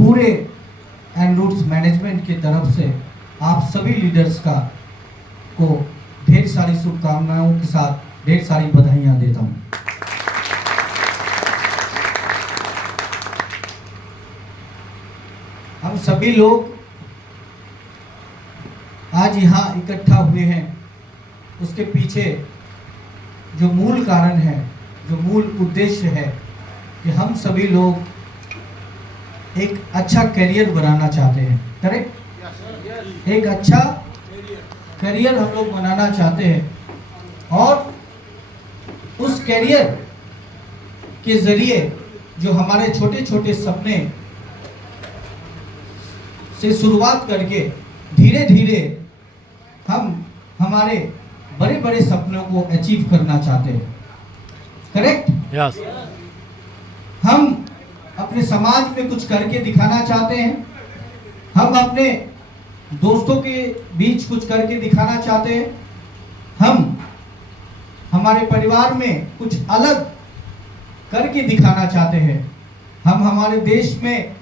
पूरे and roots management की तरफ से आप सभी लीडर्स को ढेर सारी शुभकामनाओं के साथ ढेर सारी बधाइयाँ देता हूँ। हम सभी लोग आज यहाँ इकट्ठा हुए हैं, उसके पीछे जो मूल कारण है, जो मूल उद्देश्य है कि हम सभी लोग एक अच्छा करियर बनाना चाहते हैं। करेक्ट? एक अच्छा करियर हम लोग बनाना चाहते हैं और उस करियर के जरिए जो हमारे छोटे छोटे सपने से शुरुआत करके धीरे धीरे हम हमारे बड़े बड़े सपनों को अचीव करना चाहते हैं। करेक्ट? यस। हम अपने समाज में कुछ करके दिखाना चाहते हैं, हम अपने दोस्तों के बीच कुछ करके दिखाना चाहते हैं, हम हमारे परिवार में कुछ अलग करके दिखाना चाहते हैं, हम हमारे देश में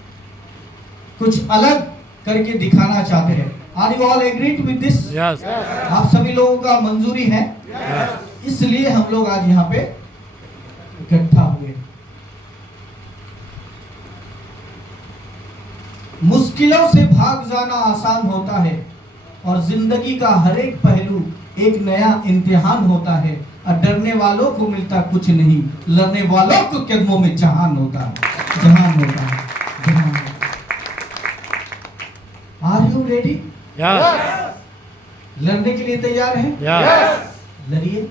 कुछ अलग करके दिखाना चाहते हैं। Are you all agreed with this? Yes. आप सभी लोगों का मंजूरी है? इसलिए हम लोग आज यहाँ पे इकट्ठा हुए। मुश्किलों से भाग जाना आसान होता है और जिंदगी का हर एक पहलू एक नया इम्तिहान होता है और डरने वालों को मिलता कुछ नहीं, लड़ने वालों को कदमों में जहान होता है, जहान होता है, जहान होता है। Are you ready? यस। लड़ने के लिए तैयार हैं? यस। लड़िए।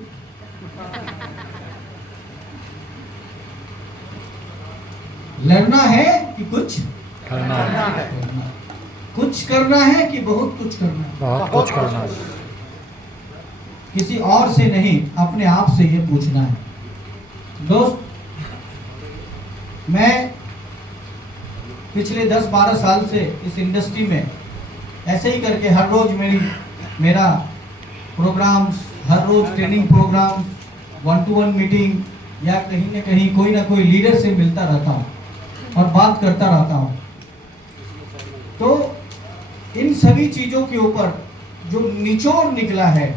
लड़ना है कि कुछ करना है। कुछ करना है कि बहुत कुछ करना है? बहुत कुछ करना है। किसी और से नहीं, अपने आप से ये पूछना है। दोस्त, मैं पिछले 10-12 साल से इस इंडस्ट्री में ऐसे ही करके हर रोज मेरा प्रोग्राम्स, हर रोज ट्रेनिंग प्रोग्राम, 1-to-1 मीटिंग या कहीं ना कहीं कोई ना कोई लीडर से मिलता रहता हूँ और बात करता रहता हूँ। तो इन सभी चीजों के ऊपर जो निचोड़ निकला है,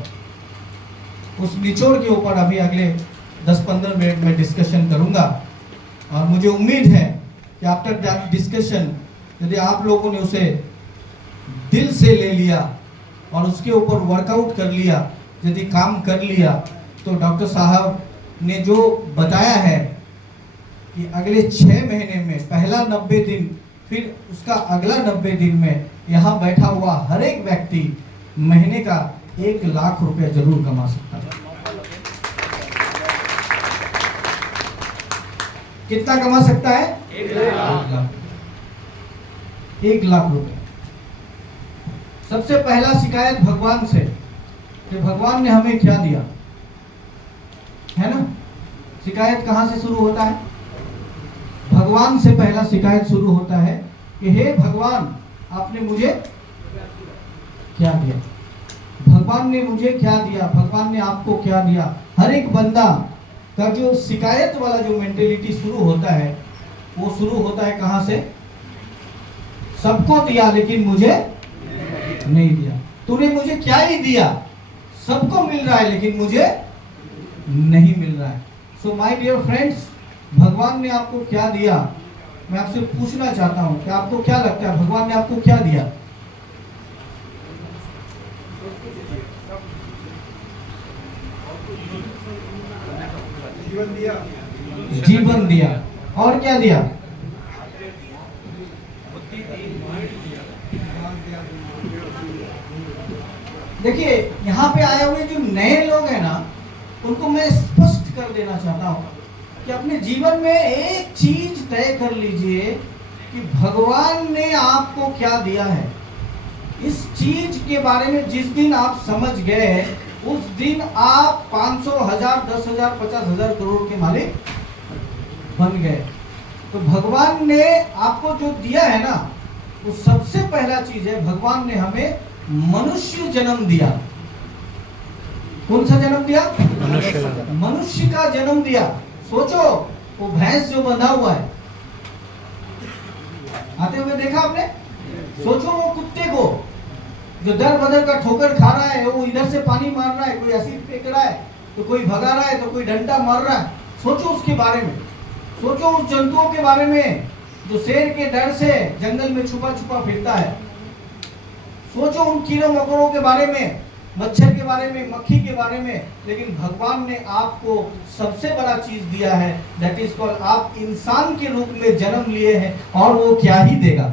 उस निचोड़ के ऊपर अभी अगले 10-15 मिनट में डिस्कशन करूंगा और मुझे उम्मीद है कि आफ्टर दैट डिस्कशन यदि आप लोगों ने उसे दिल से ले लिया और उसके ऊपर वर्कआउट कर लिया, यदि काम कर लिया, तो डॉक्टर साहब ने जो बताया है कि अगले 6 महीने में पहला 90 दिन, फिर उसका अगला 90 दिन में यहाँ बैठा हुआ हर एक व्यक्ति महीने का 1 लाख रुपया जरूर कमा सकता है। कितना कमा सकता है? 1 लाख। 1 लाख रुपया। सबसे पहला शिकायत भगवान से कि भगवान ने हमें क्या दिया, है ना? शिकायत कहाँ से शुरू होता है? भगवान से पहला शिकायत शुरू होता है कि हे भगवान, आपने मुझे क्या दिया? भगवान ने मुझे क्या दिया? भगवान ने आपको क्या दिया? हर एक बंदा का जो शिकायत वाला जो मेंटेलिटी शुरू होता है, वो शुरू होता है कहाँ से? सबको दिया लेकिन मुझे नहीं दिया। तूने मुझे क्या ही दिया? सबको मिल रहा है लेकिन मुझे नहीं मिल रहा है। सो माय डियर फ्रेंड्स, भगवान ने आपको क्या दिया? मैं आपसे पूछना चाहता हूं कि आपको क्या लगता है भगवान ने आपको क्या दिया? जीवन दिया। जीवन दिया। और क्या दिया? देखिए, यहाँ पे आए हुए जो नए लोग हैं ना, उनको मैं स्पष्ट कर देना चाहता हूँ कि अपने जीवन में एक चीज तय कर लीजिए कि भगवान ने आपको क्या दिया है। इस चीज के बारे में जिस दिन आप समझ गए, उस दिन आप 500, 1000, 10,000, 50,000 करोड़ के मालिक बन गए। तो भगवान ने आपको जो दिया है ना, वो सबसे पहला चीज है, भगवान ने हमें मनुष्य जन्म दिया। कौन सा जन्म दिया? मनुष्य का जन्म दिया। सोचो, वो भैंस जो बंधा हुआ है, आते हुए देखा आपने? सोचो वो कुत्ते को जो दर बदर का ठोकर खा रहा है, वो इधर से पानी मार रहा है, कोई एसिड फेंक रहा है, तो कोई भगा रहा है, तो कोई डंडा मार रहा है। सोचो उसके बारे में, सोचो उस जंतुओं के बारे में जो शेर के डर से जंगल में छुपा छुपा फिरता है। सोचो उन कीड़ों मकोड़ों के बारे में, मच्छर के बारे में, मक्खी के बारे में। लेकिन भगवान ने आपको सबसे बड़ा चीज दिया है, दैट इज कॉल्ड, आप इंसान के रूप में जन्म लिए हैं। और वो क्या ही देगा,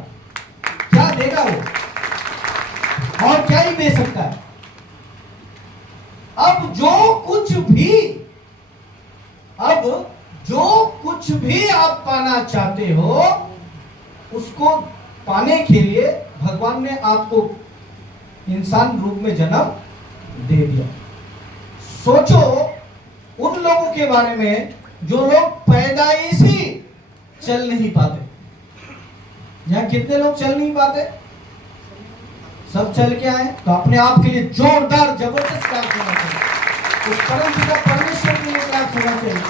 क्या देगा वो, और क्या ही दे सकता है। अब जो कुछ भी आप पाना चाहते हो, उसको पाने के लिए भगवान ने आपको इंसान रूप में जन्म दे दिया। सोचो उन लोगों के बारे में जो लोग पैदाइशी चल नहीं पाते। यहां कितने लोग चल नहीं पाते? सब चल के आए, तो अपने आप के लिए जोरदार जबरदस्त क्लैप होना चाहिए। उस परम पिता परमेश्वर के लिए क्लैप होना चाहिए।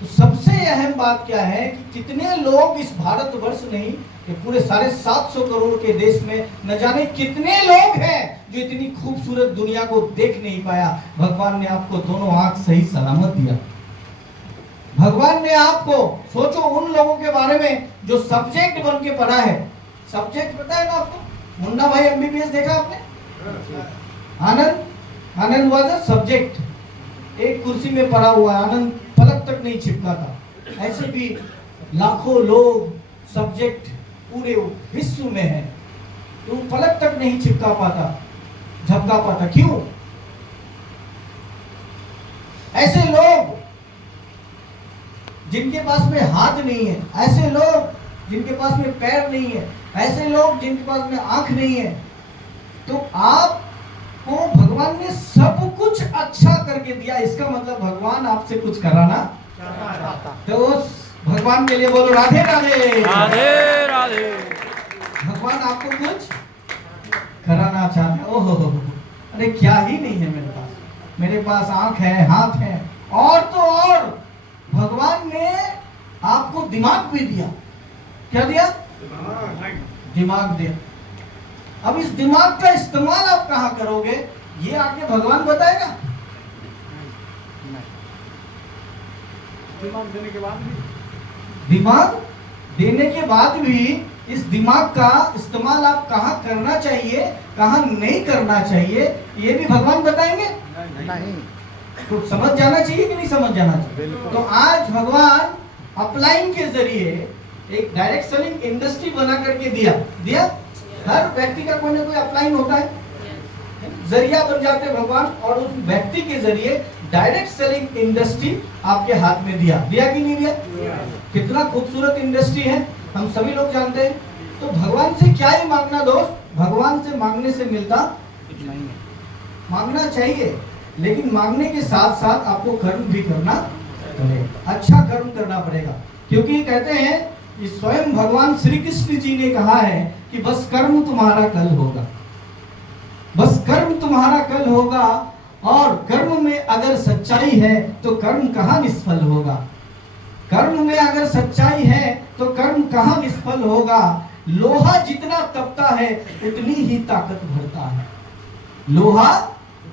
तो सबसे अहम बात क्या है कि कितने लोग इस भारतवर्ष नहीं, ये पूरे 750 करोड़ के देश में न जाने कितने लोग हैं जो इतनी खूबसूरत दुनिया को देख नहीं पाया। भगवान ने आपको दोनों आंख सही सलामत दिया। भगवान ने आपको, सोचो उन लोगों के बारे में जो सब्जेक्ट बन के पढ़ा है। सब्जेक्ट पता है ना आपको? मुन्ना भाई एमबीबीएस देखा आपने? आनंद वाज अ सब्जेक्ट, एक कुर्सी में पड़ा हुआ है, आनंद पलक तक नहीं छिपका था। ऐसे भी लाखों लोग सब्जेक्ट पूरे विश्व में है, तो पलक तक नहीं चिपका पाता, झपका पाता। क्यों? ऐसे लोग जिनके पास में हाथ नहीं है, ऐसे लोग जिनके पास में पैर नहीं है, ऐसे लोग जिनके पास में आंख नहीं है, तो आपको भगवान ने सब कुछ अच्छा करके दिया। इसका मतलब भगवान आपसे कुछ कराना चाहता। तो उस भगवान के लिए बोलो राधे राधे राधे राधे। भगवान आपको कुछ कराना चाहते हैं। ओहो, अरे क्या ही नहीं है मेरे पास। मेरे पास आंख है, हाथ है, और तो और भगवान ने आपको दिमाग भी दिया। क्या दिया? दिमाग दिया। अब इस दिमाग का इस्तेमाल आप कहां करोगे, ये आके भगवान बताएगा। दिमाग देने के बाद भी इस दिमाग का इस्तेमाल आप कहां करना चाहिए, कहां नहीं करना चाहिए, ये भी भगवान बताएंगे? नहीं। तो समझ जाना चाहिए कि नहीं समझ जाना चाहिए? तो आज भगवान अपलाइंग के जरिए एक डायरेक्ट सेलिंग इंडस्ट्री बना करके दिया। हर व्यक्ति का कोई ना कोई अपलाइन होता है, जरिया बन जाते भगवान, और उस व्यक्ति के जरिए डायरेक्ट सेलिंग इंडस्ट्री आपके हाथ में दिया कि नहीं दिया? कितना खूबसूरत इंडस्ट्री है, हम सभी लोग जानते हैं। तो भगवान से क्या ही मांगना दोस्त, भगवान से मांगने से मिलता नहीं है। मांगना चाहिए, लेकिन मांगने के साथ साथ आपको कर्म भी करना पड़ेगा, अच्छा कर्म करना पड़ेगा। क्योंकि कहते हैं कि स्वयं भगवान श्री कृष्ण जी ने कहा है कि बस कर्म तुम्हारा कल होगा, बस कर्म तुम्हारा कल होगा, और कर्म में अगर सच्चाई है तो कर्म कहाँ निष्फल होगा। कर्म में अगर सच्चाई है तो कर्म कहाँ निष्फल होगा। लोहा जितना तपता है उतनी ही ताकत भरता है। लोहा,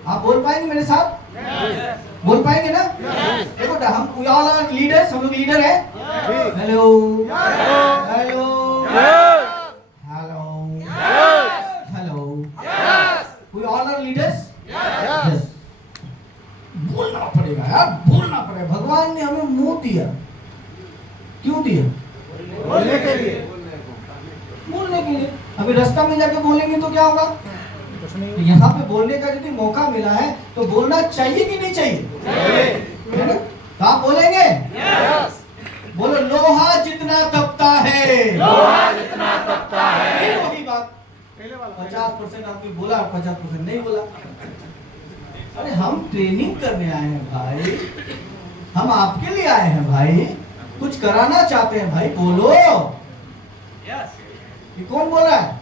आप बोल पाएंगे मेरे साथ? बोल पाएंगे ना? देखो हम वी ऑल आर लीडर्स, हम लोग लीडर हैं। Hello hello hello hello, we all are leaders. Yes, बोलना पड़ेगा यार, बोलना पड़ेगा। भगवान ने हमें मुंह दिया, क्यों दिया? बोलने के लिए, बोलने के लिए। अभी रास्ता में जाके बोलेंगे तो क्या होगा? तो यहाँ पे बोलने का यदि मौका मिला है तो बोलना चाहिए कि नहीं चाहिए? है ना? तो आप बोलेंगे? यस। बोलो, लोहा जितना तपता है, लोहा जितना तपता है। वही बात, 50% आपने बोला, 50% नहीं बोला। अरे हम ट्रेनिंग करने आए हैं भाई, हम आपके लिए आए हैं भाई, कुछ कराना चाहते हैं भाई, बोलो। यस। ये कौन बोल रहा है?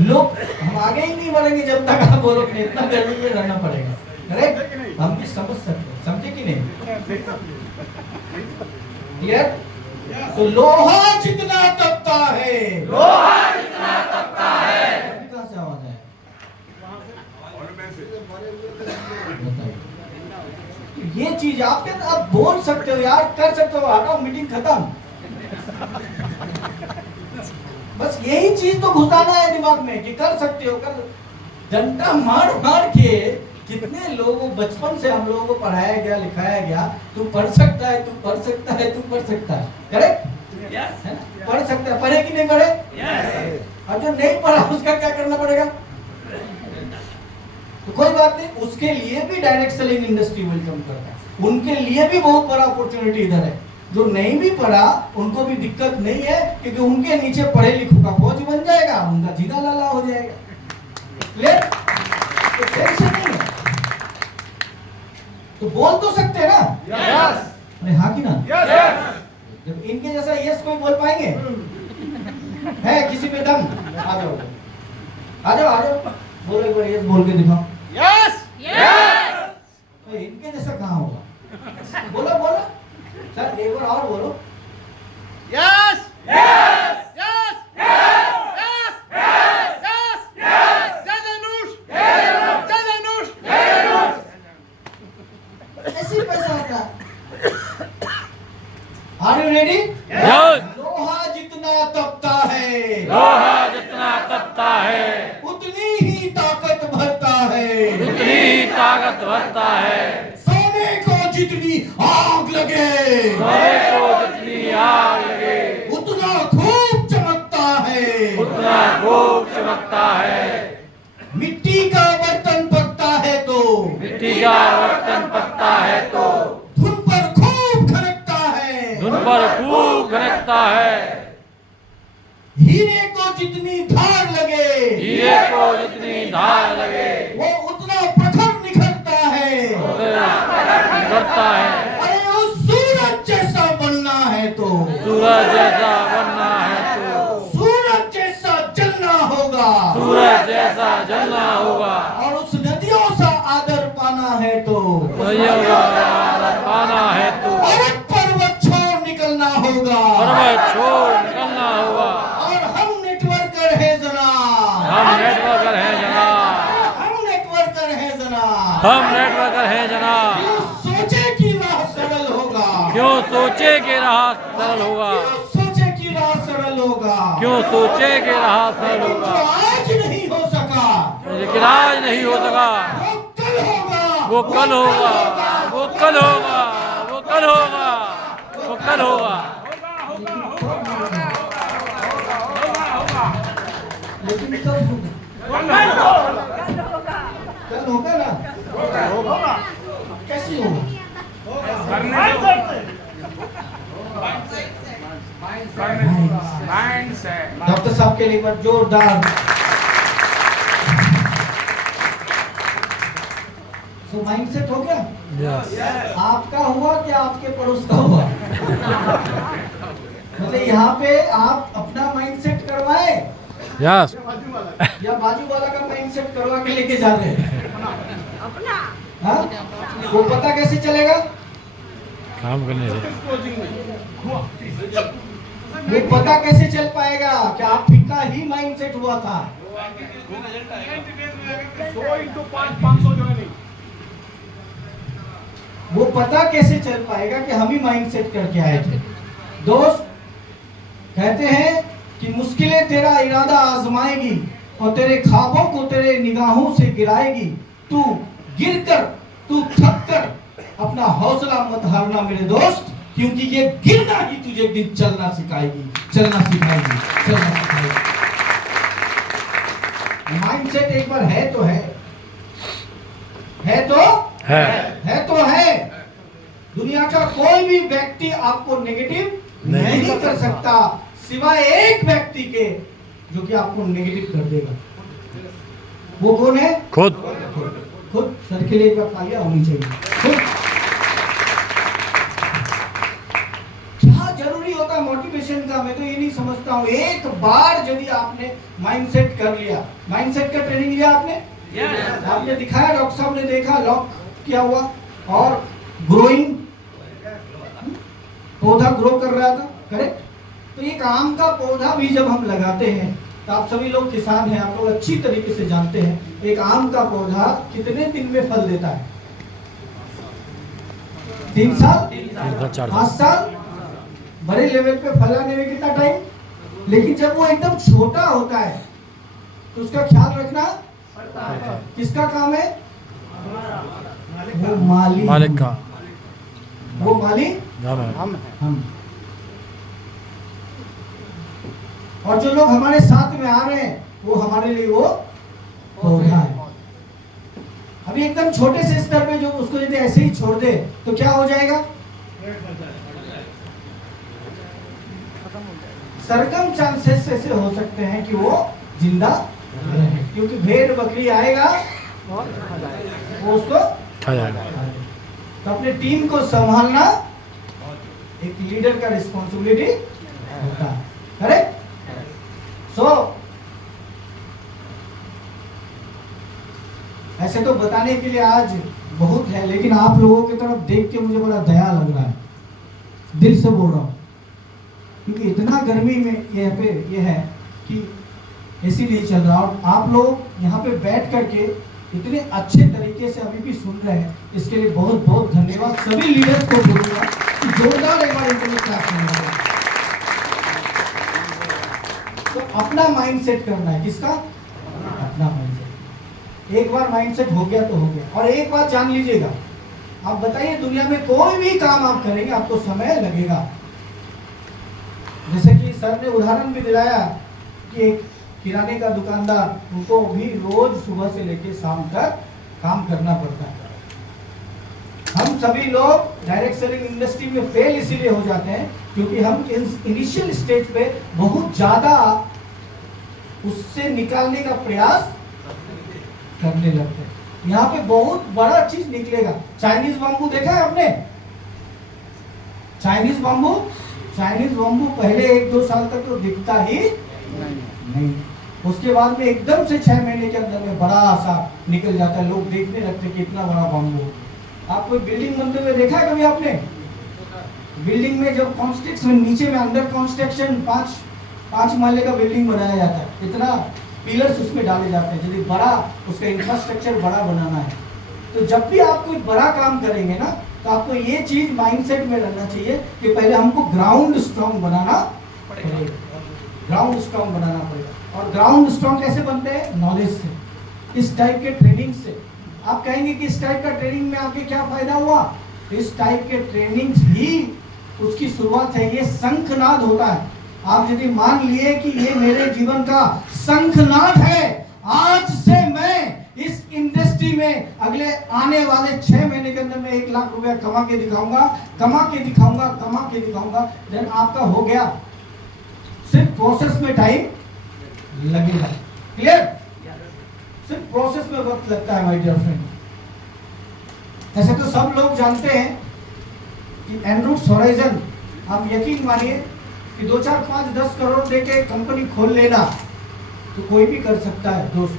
लोग, हम आगे ही नहीं बढ़ेंगे जब तक आप बोलोगे। इतना गर्मी में रहना पड़ेगा, करेक्ट? हम भी समझ सकते हैं, समझे कि नहीं? क्लियर? तो लोहा जितना तपता है, कहाँ से आवाज है? बताइए। ये चीज आप बोल सकते हो यार, कर सकते हो, हटाओ मीटिंग खत्म। बस यही चीज तो घुसाना है दिमाग में कि कर सकते हो, कर। डंडा मार मार के कितने लोगों, बचपन से हम लोगों को पढ़ाया गया, लिखाया गया, तू पढ़ सकता है, तू पढ़ सकता है, तू पढ़ सकता है, करेक्ट? है ना? पढ़ सकता है, पढ़े कि नहीं पढ़े? और जो नहीं पढ़ा उसका क्या करना पड़ेगा? तो कोई बात नहीं, उसके लिए भी डायरेक्ट सेलिंग इंडस्ट्री वेलकम करता है, उनके लिए भी बहुत बड़ा अपॉर्चुनिटी इधर है। जो नहीं भी पढ़ा उनको भी दिक्कत नहीं है, क्योंकि उनके नीचे पढ़े लिखों का फौज बन जाएगा, उनका जीना लाला हो जाएगा। क्लियर? तो टेंशन नहीं है। तो बोल तो सकते हैं ना? यस। अरे हाँ कि ना? यस। जब इनके जैसा यस कोई बोल पाएंगे? है किसी पे दम? आ जाओ, आ जाओ, आ जाओ, बोलो एक बार यस बोल के दिखाओ। Yes yes. तो इनके जैसा कहाँ होगा? बोलो बोलो सर, एक बार और बोलो। Yes yes yes yes yes yes. जय धनुष, जय धनुष। ऐसे ही पैसा आता है। Are you ready? Yes. लोहा जितना तपता है, लोहा जितना तपता है, उतनी ही ताकत भरता है। उतनी ही ताकत भरता है। सोने को जितनी आग लगे, सोने को जितनी आग लगे, उतना खूब चमकता है। उतना खूब चमकता है। मिट्टी का बर्तन पकता है तो, मिट्टी का बर्तन पकता है तो, धुन पर खूब खनकता है। धुन पर खूब खनकता है। हीरे को जितनी धार लगे, हीरे को जितनी धार लगे, वो उतना प्रखर निखरता है। करता है। अरे उस सूरज जैसा बनना है तो, सूरज जैसा बनना है तो, सूरज जैसा जलना होगा। सूरज जैसा जलना होगा। और उस नदियों सा आदर पाना है तो, पाना है तो, पर्वत छोड़ निकलना होगा। पर्वत छोड़ निकलना होगा। और हम नेटवर्कर है जनाब, हम नेटवर्कर हैं जनाब, हम नेटवर्कर है जनाब। हम नेटवर्कर हैं जनाब। क्यों सोचे कि राह सरल होगा, क्यों सोचे कि राह सरल होगा, क्यों सोचे कि राह सरल होगा, क्यों सोचे कि राह सरल जो होगा। आज नहीं हो सका लेकिन आज नहीं हो सका, वो कल होगा, वो कल होगा, वो कल होगा, वो कल होगा, वो कल होगा। लेकिन कब होगा? कल होगा ना? कैसे होगा? डॉक्टर साहब के लिए एक बार जोरदार। तो माइंडसेट हो गया? आपका हुआ कि आपके पड़ोस का हुआ? मतलब यहाँ पे आप अपना माइंडसेट करवाए यस। या बाजू वाला का माइंडसेट करवा के लेके जा रहे हैं? हाँ? वो पता कैसे चलेगा? काम करने से वो पता कैसे चल पाएगा कि आपका ही माइंडसेट हुआ था? 100 जो है नहीं। वो पता कैसे चल पाएगा कि हम ही माइंडसेट करके आए थे? दोस्त कहते हैं कि मुश्किलें तेरा इरादा आजमाएगी और तेरे ख्वाबों को तेरे निगाहों से गिराएगी। तू गिरकर, तू थककर अपना हौसला मत हारना मेरे दोस्त, क्योंकि ये गिरना ही तुझे एक दिन चलना सिखाएगी, चलना सिखाएगी, चलना सिखाएगी। माइंडसेट एक बार है तो है तो है तो है। दुनिया का कोई भी व्यक्ति आपको नेगेटिव नहीं कर सकता, सिवाय एक व्यक्ति के जो कि आपको नेगेटिव कर देगा। वो कौन है? खुद। खुद। सर के लिए एक बार तालियां होनी चाहिए। खुद। क्या जरूरी होता है मोटिवेशन का? मैं तो ये नहीं समझता हूँ। एक बार यदि आपने माइंडसेट कर लिया, माइंडसेट का ट्रेनिंग लिया आपने, आपने दिखाया, डॉक्टर साहब ने देखा, लॉक किया हुआ और ग्रोइंग, पौधा ग्रो कर रहा था, करेक्ट। तो एक आम का पौधा भी जब हम लगाते हैं, तो आप सभी लोग किसान हैं, आप लोग अच्छी तरीके से जानते हैं एक आम का पौधा कितने दिन में फल देता है? 3 साल, 5 साल, बड़े लेवल पे फल आने में कितना टाइम? लेकिन जब वो एकदम छोटा होता है तो उसका ख्याल रखना किसका काम है? वो मालिक का। वो मालिक हम हम। और जो लोग हमारे साथ में आ रहे हैं वो हमारे लिए वो पौधा है। अभी एकदम छोटे से स्तर पे जो उसको यदि ऐसे ही छोड़ दे तो क्या हो जाएगा? सरकम चांसेस ऐसे हो सकते हैं कि वो जिंदा रहे, क्योंकि भेड़ बकरी आएगा वो उसको खा जाएगा। तो अपने टीम को संभालना एक लीडर का रिस्पॉन्सिबिलिटी होता है, करेक्ट। सो ऐसे तो बताने के लिए आज बहुत है, लेकिन आप लोगों की तरफ देख के मुझे बड़ा दया लग रहा है, दिल से बोल रहा हूँ, क्योंकि इतना गर्मी में ये है कि एसी नहीं चल रहा और आप लोग यहाँ पे बैठ करके इतने अच्छे तरीके से अभी भी सुन रहे हैं, इसके लिए बहुत बहुत धन्यवाद। सभी लीडर्स को बोलूंगा कि जोरदार एक बार इनको क्लास करना है। तो अपना माइंडसेट करना है, किसका? अपना माइंडसेट। एक बार माइंडसेट हो गया तो हो गया। और एक बात जान लीजिएगा, आप बताइए दुनिया में कोई भी काम आप करेंगे आपको समय लगेगा। जैसे कि सर ने उदाहरण भी दिलाया कि एक किराने का दुकानदार, उनको भी रोज सुबह से लेकर शाम तक काम करना पड़ता है। हम सभी लोग डायरेक्ट सेलिंग इंडस्ट्री में फेल इसीलिए हो जाते हैं क्योंकि हम इनिशियल स्टेज पे बहुत ज्यादा उससे निकालने का प्रयास करने लगते हैं। यहाँ पे बहुत बड़ा चीज निकलेगा। चाइनीज बम्बू देखा है आपने? चाइनीज बम्बू पहले 1-2 साल तक तो दिखता ही नहीं, उसके बाद में एकदम से 6 महीने के अंदर में बड़ा सा निकल जाता है। लोग देखने लगते हैं कितना बड़ा बम्बू। आप कोई बिल्डिंग बनते हुए देखा है कभी आपने? बिल्डिंग में जब कंस्ट्रक्शन नीचे में अंडर कंस्ट्रक्शन 5 माले का बिल्डिंग बनाया जाता है, इतना पिलर्स उसमें डाले जाते हैं। यदि बड़ा उसका इंफ्रास्ट्रक्चर बड़ा बनाना है तो जब भी आप कोई बड़ा काम करेंगे ना, तो आपको ये चीज माइंडसेट में रहना चाहिए कि पहले हमको ग्राउंड स्ट्रॉन्ग बनाना पड़ेगा। ग्राउंड स्ट्रॉन्ग बनाना पड़ेगा। और ग्राउंड स्ट्रॉन्ग कैसे बनते हैं? नॉलेज से, इस टाइप के ट्रेनिंग से। आप कहेंगे कि इस टाइप का ट्रेनिंग में आके क्या फायदा हुआ? इस टाइप के ट्रेनिंग ही उसकी शुरुआत है। ये शंखनाद होता है। आप यदि मान लिए कि ये मेरे जीवन का शंखनाद है, आज से मैं इस इंडस्ट्री में अगले आने वाले 6 महीने के अंदर में 1 लाख रुपया कमा के दिखाऊंगा, देन आपका हो गया। सिर्फ प्रोसेस में टाइम लगेगा। क्लियर? सिर्फ प्रोसेस में वक्त लगता है माय डियर फ्रेंड। ऐसे तो सब लोग जानते हैं कि एनरूट्स होराइजन, आप यकीन मानिए कि 2, 4, 5, 10 करोड़ देके कंपनी खोल लेना तो कोई भी कर सकता है दोस्त।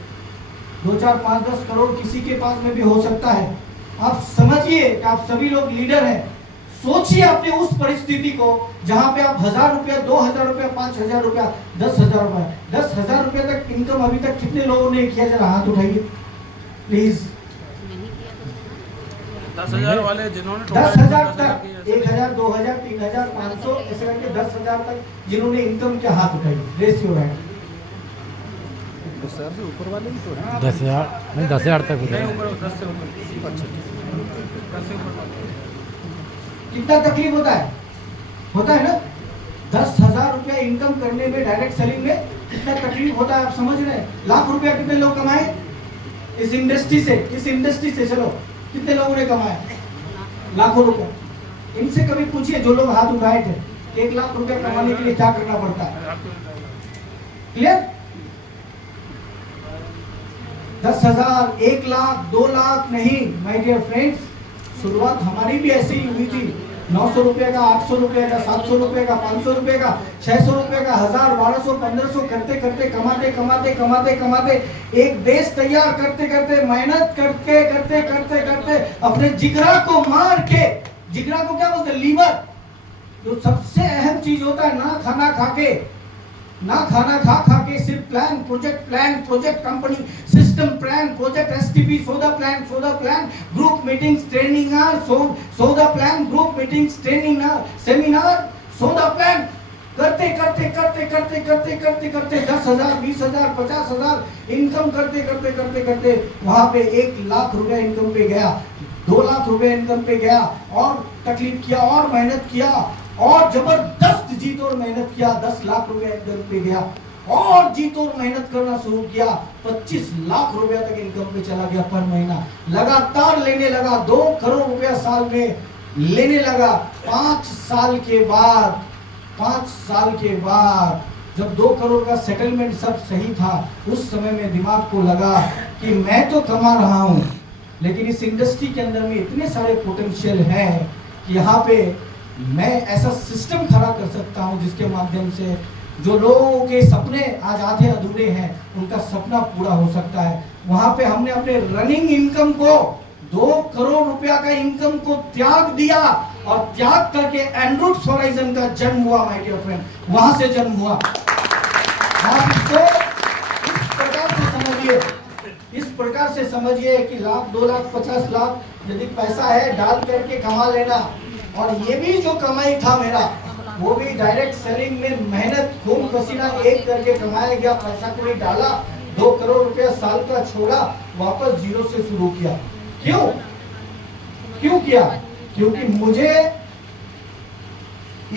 2, 4, 5, 10 करोड़ किसी के पास में भी हो सकता है। आप समझिए कि आप सभी लोग लीडर हैं। सोचिए अपने उस परिस्थिति को जहां पे आप 1000 रुपया, 2000 रुपया, 5000 रुपया, 10,000 रुपया, 10,000 रुपया तक इनकम अभी तक कितने लोगों ने किया? जरा हाथ उठाइए प्लीज। 10,000 वाले जिन्होंने 10,000 तक, 1,000, 2,000, 3,000, 500 ऐसे करके 10,000 तक जिन्होंने इनकम के हाथ उठाइए। Race your hand. 10,000 नहीं, 10,000 तक हो जाएगा। कितना तकलीफ होता है ना? 10,000 रुपया इनकम करने में डायरेक्ट सेलिंग में कितना तकलीफ होता है, आप समझ रहे हैं? लाख रुपया कितने लोग कमाए इस इंडस्ट्री से? चलो कितने लोगों ने कमाया लाखों रुपया? इनसे कभी पूछिए जो लोग हाथ उठाए थे, 1 लाख रुपया कमाने के लिए क्या करना पड़ता है? क्लियर? 10,000, 1 लाख, 2 लाख नहीं माय डियर फ्रेंड्स। शुरुआत हमारी भी ऐसे ही हुई थी। 900 रुपए का, 800 रुपए का, 700 रुपए का, 500 रुपए का, 600 रुपए का, 1000, 1200, 1500 करते करते कमाते कमाते कमाते कमाते एक बेस तैयार करते करते मेहनत करते करते करते करते अपने जिगरा को मार के, जिगरा को क्या बोलते हैं, लीवर, जो सबसे अहम चीज होता है, ना खाना खा के सिर्फ project company system plan, project STP, सोदा प्लान, ग्रुप मीटिंग्स, ट्रेनिंग, सोदा plan, group meetings, training, seminar, सोदा प्लान करते 10,000, 20,000, 50,000 इनकम करते वहां पे 1 लाख रुपए इनकम पे गया, 2 लाख रुपए इनकम पे गया, और तकलीफ किया और मेहनत किया और जबरदस्त जीत और मेहनत किया, 10 लाख रुपए इनकम पे गया और जीत और मेहनत करना शुरू किया, 25 लाख रुपया तक इनकम पे चला गया पर महीना, लगातार लेने लगा, 2 करोड़ रुपया साल में लेने लगा। 5 साल के बाद जब 2 करोड़ का सेटलमेंट सब सही था, उस समय में दिमाग को लगा कि मैं तो कमा रहा हूं, लेकिन इस इंडस्ट्री के अंदर में इतने सारे पोटेंशियल है कि यहाँ पे मैं ऐसा सिस्टम खड़ा कर सकता हूँ जिसके माध्यम से जो लोगों के सपने आज आधे अधूरे हैं उनका सपना पूरा हो सकता है। वहां पे हमने अपने रनिंग इनकम को, 2 करोड़ रुपया का इनकम को त्याग दिया और त्याग करके एंड्रूट्स होराइजन का जन्म हुआ माय डियर फ्रेंड, वहां से जन्म हुआ। आप इसको इस प्रकार से समझिए कि लाख, 2 लाख, 50 लाख यदि पैसा है डाल करके कमा लेना। और ये भी जो कमाई था मेरा, वो भी डायरेक्ट सेलिंग में मेहनत खून पसीना एक करके कमाया गया पैसा को ही डाला, 2 करोड़ रुपया साल का छोड़ा, वापस जीरो से शुरू किया। क्यों किया? क्योंकि मुझे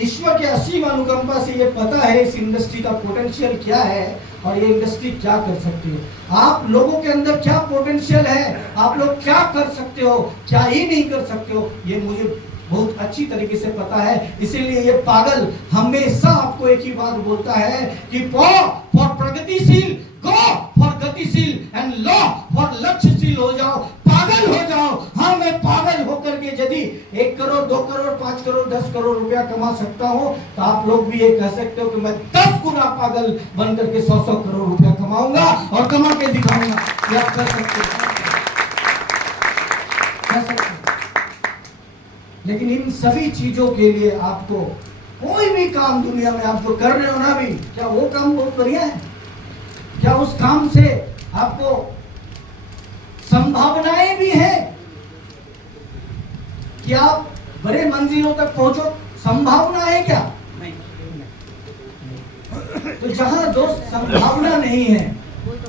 ईश्वर के असीम अनुकंपा से ये पता है इस इंडस्ट्री का पोटेंशियल क्या है और ये इंडस्ट्री क्या कर सकती है। आप लोगों के अंदर क्या पोटेंशियल है, आप लोग क्या कर सकते हो, क्या ही नहीं कर सकते हो, ये मुझे बहुत अच्छी तरीके से पता है। इसीलिए ये पागल हमेशा आपको एक ही बात बोलता है कि फॉर प्रगतिशील, गो फॉर गतिशील एंड लॉ फॉर लक्ष्यशील हो जाओ, पागल हो जाओ। हाँ, मैं पागल होकर के यदि 1 करोड़, 2 करोड़, 5 करोड़, 10 करोड़ रुपया कमा सकता हूँ, तो आप लोग भी ये कह सकते हो कि मैं 10 गुना पागल बन करके 100 करोड़ रुपया कमाऊंगा और कमा के दिखाऊंगा। ये आप कर सकते हो। लेकिन इन सभी चीजों के लिए आपको कोई भी काम दुनिया में आप जो कर रहे हो ना भी, क्या वो काम बहुत बढ़िया है? क्या उस काम से आपको संभावनाएं भी हैं कि आप बड़े मंजिलों तक पहुंचो? संभावना है क्या? नहीं। तो जहां दोस्त संभावना नहीं है,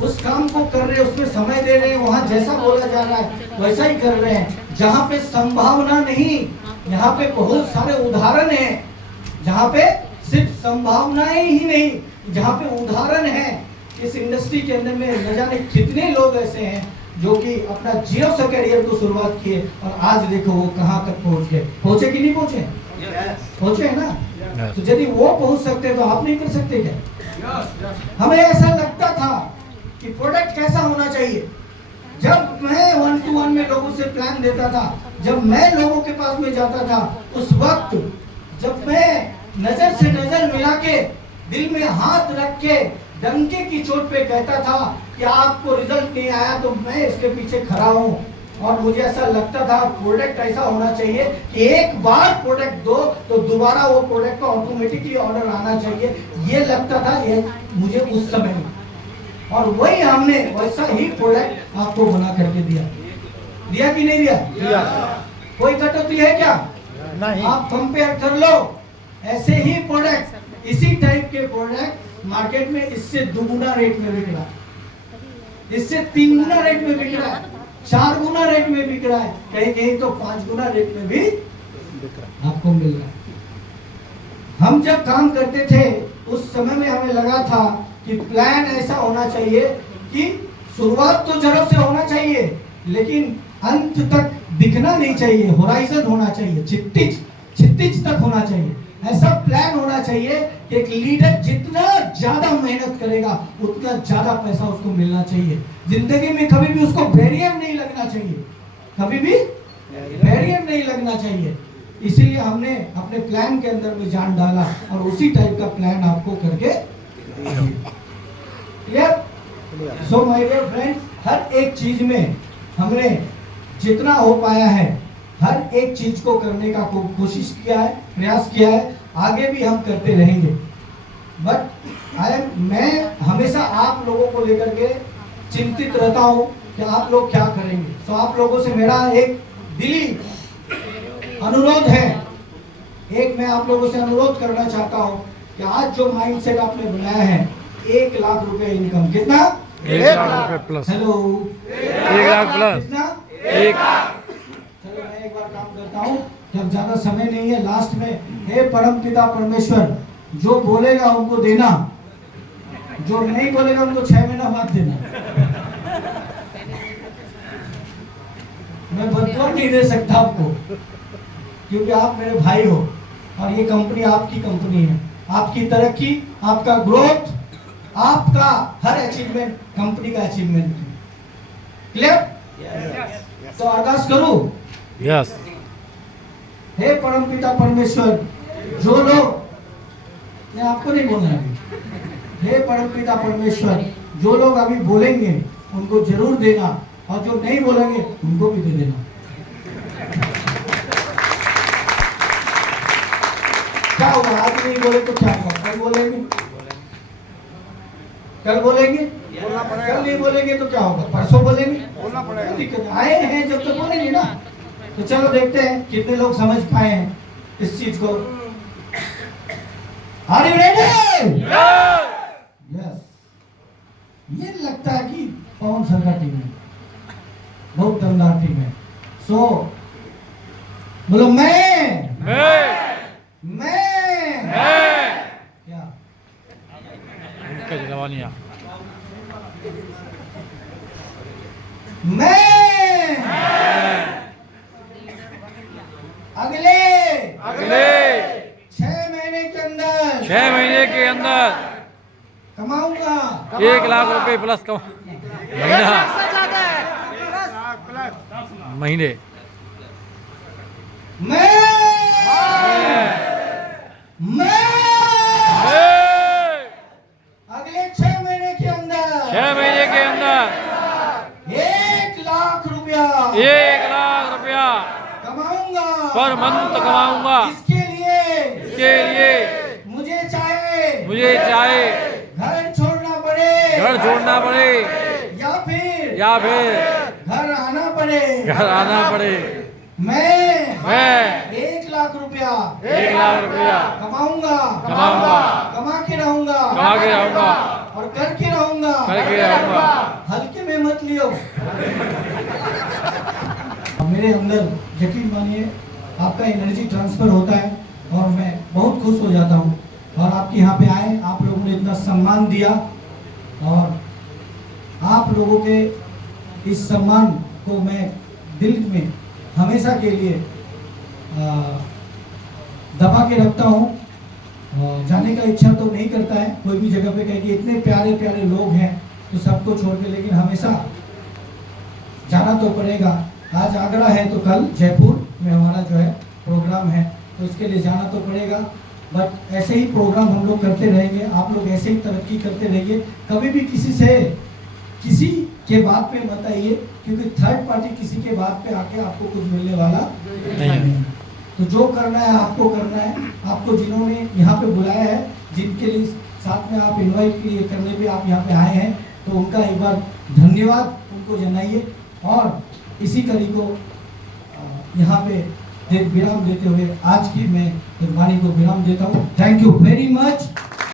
उस काम को कर रहे हैं, उसमें समय दे रहे हैं, वहां जैसा बोला जा रहा है वैसा ही कर रहे हैं। जहां पे संभावना नहीं, यहाँ पे बहुत सारे उदाहरण हैं जहाँ पे सिर्फ संभावनाएं ही नहीं, जहाँ पे उदाहरण है। इस इंडस्ट्री के अंदर में न जाने कितने लोग ऐसे हैं जो कि अपना जीरो से करियर को शुरुआत किए और आज देखो वो कहाँ तक पहुँच गए। पहुँचे कि नहीं पहुँचे? पहुँचे है ना? तो यदि वो पहुँच सकते तो आप नहीं कर सकते क्या? हमें ऐसा लगता था कि प्रोडक्ट कैसा होना चाहिए। जब मैं 1-to-1 में लोगों से प्लान देता था, जब मैं लोगों के पास में जाता था, उस वक्त जब मैं नजर से नजर मिला के, दिल में हाथ रख के, डंके की चोट पे कहता था कि आपको रिजल्ट नहीं आया तो मैं इसके पीछे खड़ा हूँ। और मुझे ऐसा लगता था प्रोडक्ट ऐसा होना चाहिए कि एक बार प्रोडक्ट दो तो दोबारा वो प्रोडक्ट का ऑटोमेटिकली ऑर्डर आना चाहिए। ये लगता था ये मुझे उस समय में, और वही हमने वैसा ही प्रोडक्ट आपको बना करके दिया कि नहीं दिया? कोई कटौती है क्या? नहीं। आप कंपेयर कर लो, ऐसे ही प्रोडक्ट, इसी टाइप के प्रोडक्ट मार्केट में इससे 2 गुना रेट में बिक रहा है, इससे 3 गुना रेट में बिक रहा है, 4 गुना रेट में बिक रहा है, कहीं कहीं तो 5 गुना रेट में भी आपको मिल रहा है। हम जब काम करते थे उस समय में हमें लगा था कि प्लान ऐसा होना चाहिए कि शुरुआत तो जड़ से होना चाहिए लेकिन अंत तक दिखना नहीं चाहिए, होराइजन होना चाहिए, क्षितिज तक होना चाहिए। ऐसा प्लान होना चाहिए कि एक लीडर जितना ज्यादा मेहनत करेगा उतना ज्यादा पैसा उसको मिलना चाहिए। जिंदगी में कभी भी उसको बैरियर नहीं लगना चाहिए, कभी भी बैरियर नहीं लगना चाहिए। इसीलिए हमने अपने प्लान के अंदर में जान डाला और उसी टाइप का प्लान आपको करके clear. So my dear friends, हर एक चीज में हमने जितना हो पाया है हर एक चीज को करने का कोशिश किया है, प्रयास किया है, आगे भी हम करते रहेंगे। बट मैं हमेशा आप लोगों को लेकर के चिंतित रहता हूँ कि आप लोग क्या करेंगे। सो आप लोगों से मेरा एक दिली अनुरोध है, एक मैं आप लोगों से अनुरोध करना चाहता हूँ कि आज जो माइंडसेट आपने बनाया है 1 लाख रुपए इनकम, कितना? 1 लाख रुपए प्लस। Hello, 1 lakh plus. कितना? 1। चलो मैं एक बार काम करता हूँ, जब ज्यादा समय नहीं है, लास्ट में हे परम पिता परमेश्वर, जो बोलेगा उनको देना, जो नहीं बोलेगा उनको 6 महीना बाद देना। मैं बदतौर नहीं दे सकता आपको, क्योंकि आप मेरे भाई हो और ये कंपनी आपकी कंपनी है। आपकी तरक्की, आपका ग्रोथ, आपका हर अचीवमेंट कंपनी का अचीवमेंट है। क्लियर? तो अरदास करूं, यस। हे परमपिता परमेश्वर, जो लोग, मैं आपको नहीं बोलना अभी, हे परमपिता परमेश्वर, जो लोग अभी बोलेंगे उनको जरूर देना और जो नहीं बोलेंगे उनको भी दे देना। क्या होगा? आज नहीं बोले तो क्या होगा? कल बोलेंगे, कल बोलेंगे, कल नहीं बोलेंगे तो क्या होगा? परसों बोलेंगे, बोलना पड़ेगा। दिक्कत है। आए हैं जब तो बोलेंगे ना। तो चलो देखते हैं कितने लोग समझ पाए हैं इस चीज को। Are you ready? Yes. ये लगता है कि पवन सर का टीम है, बहुत दमदार टीम है। सो बोलो मैं क्या? उनका जवानिया। मैं अगले 6 महीने के अंदर 6 महीने के अंदर कमाऊंगा 1 लाख रुपए प्लस महीना, महीने। मैं अगले 6 महीने के अंदर 6 महीने के अंदर 1 लाख रुपया 1 लाख रुपया कमाऊंगा, पर मंथ कमाऊंगा। इसके लिए मुझे चाहे घर छोड़ना पड़े या फिर घर आना पड़े, मैं 1 लाख रुपया 1 लाख रुपया कमाऊंगा, कमा के रहूंगा और करके रहूंगा। हल्के में मत लियो। मेरे अंदर यकीन मानिए आपका एनर्जी ट्रांसफर होता है और मैं बहुत खुश हो जाता हूँ। और आपके यहाँ पे आए, आप लोगों ने इतना सम्मान दिया और आप लोगों के इस सम्मान को मैं दिल में हमेशा के लिए दबा के रखता हूँ। जाने का इच्छा तो नहीं करता है कोई भी जगह पे, कहे कि इतने प्यारे प्यारे लोग हैं तो सबको छोड़ के, लेकिन हमेशा जाना तो पड़ेगा। आज आगरा है तो कल जयपुर में हमारा जो है प्रोग्राम है, तो इसके लिए जाना तो पड़ेगा। बट ऐसे ही प्रोग्राम हम लोग करते रहेंगे, आप लोग ऐसे ही तरक्की करते रहिए। कभी भी किसी के बात पे मत आइए, क्योंकि थर्ड पार्टी किसी के बात पे आके आपको कुछ मिलने वाला नहीं। तो जो करना है आपको करना है। आपको जिन्होंने यहाँ पे बुलाया है, जिनके लिए साथ में आप इनवाइट करने भी आप यहाँ पे आए हैं, तो उनका एक बार धन्यवाद उनको जनाइए। और इसी कड़ी को यहाँ पे विराम देते हुए आज की मैं वाणी को विराम देता हूँ। Thank you very much.